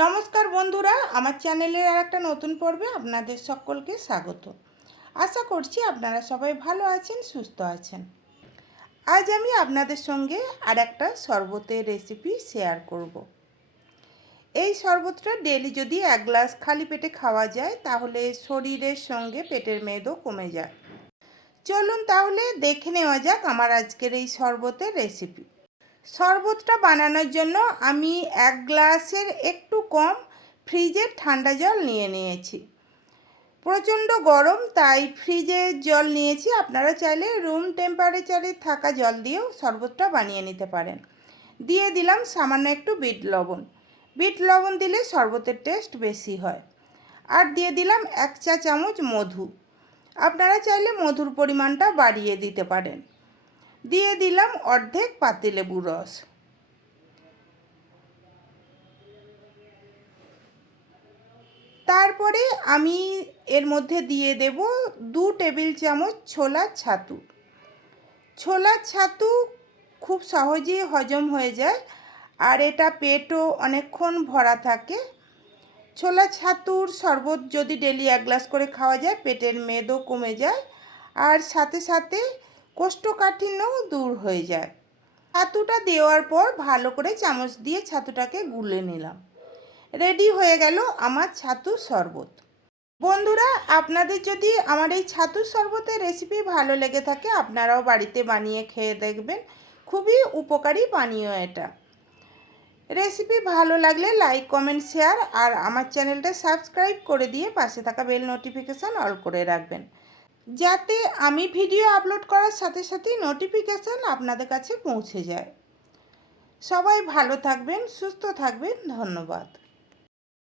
নমস্কার বন্ধুরা, আমার চ্যানেলের আর একটা নতুন পর্বে আপনাদের সকলকে স্বাগত। আশা করছি আপনারা সবাই ভালো আছেন, সুস্থ আছেন। আজ আমি আপনাদের সঙ্গে আর একটা শরবতের রেসিপি শেয়ার করব। এই শরবতটা ডেলি যদি এক গ্লাস খালি পেটে খাওয়া যায় তাহলে শরীরের সঙ্গে পেটের মেদও কমে যায়। চলুন তাহলে দেখে নেওয়া যাক আমার আজকের এই শরবতের রেসিপি। শরবতটা বানানোর জন্য আমি এক গ্লাসের একটু কম ফ্রিজের ঠান্ডা জল নিয়ে নিয়েছি। প্রচণ্ড গরম তাই ফ্রিজের জল নিয়েছি। আপনারা চাইলে রুম টেম্পারেচারে থাকা জল দিয়েও শরবতটা বানিয়ে নিতে পারেন। দিয়ে দিলাম সামান্য একটু বিট লবণ। বিট লবণ দিলে শরবতের টেস্ট বেশি হয়। আর দিয়ে দিলাম 1 চা চামচ মধু। আপনারা চাইলে মধুর পরিমাণটা বাড়িয়ে দিতে পারেন। দিয়ে দিলাম অর্ধেক পাতিলেবুর রস। তারপরে আমি এর মধ্যে দিয়ে দেব 2 টেবিল চামচ ছোলার ছাতু। ছোলার ছাতু খুব সহজেই হজম হয়ে যায় আর এটা পেটও অনেকক্ষণ ভরা থাকে। ছোলা ছাতুর শরবত যদি ডেলি 1 গ্লাস করে খাওয়া যায় পেটের মেদও কমে যায় আর সাথে সাথে কোষ্ঠকাঠিন্যও দূর হয়ে যায়। ছাতুটা দেওয়ার পর ভালো করে চামচ দিয়ে ছাতুটাকে গুলে নিলাম। রেডি হয়ে গেল আমার ছাতুর শরবত। বন্ধুরা, আপনাদের যদি আমার এই ছাতুর শরবতের রেসিপি ভালো লেগে থাকে আপনারাও বাড়িতে বানিয়ে খেয়ে দেখবেন। খুবই উপকারী পানীয় এটা। রেসিপি ভালো লাগলে লাইক, কমেন্ট, শেয়ার আর আমার চ্যানেলটা সাবস্ক্রাইব করে দিয়ে পাশে থাকা বেল নোটিফিকেশান অল করে রাখবেন, যাতে আমি ভিডিও আপলোড করার সাথে সাথেই নোটিফিকেশান আপনাদের কাছে পৌঁছে যায়। সবাই ভালো থাকবেন, সুস্থ থাকবেন। ধন্যবাদ।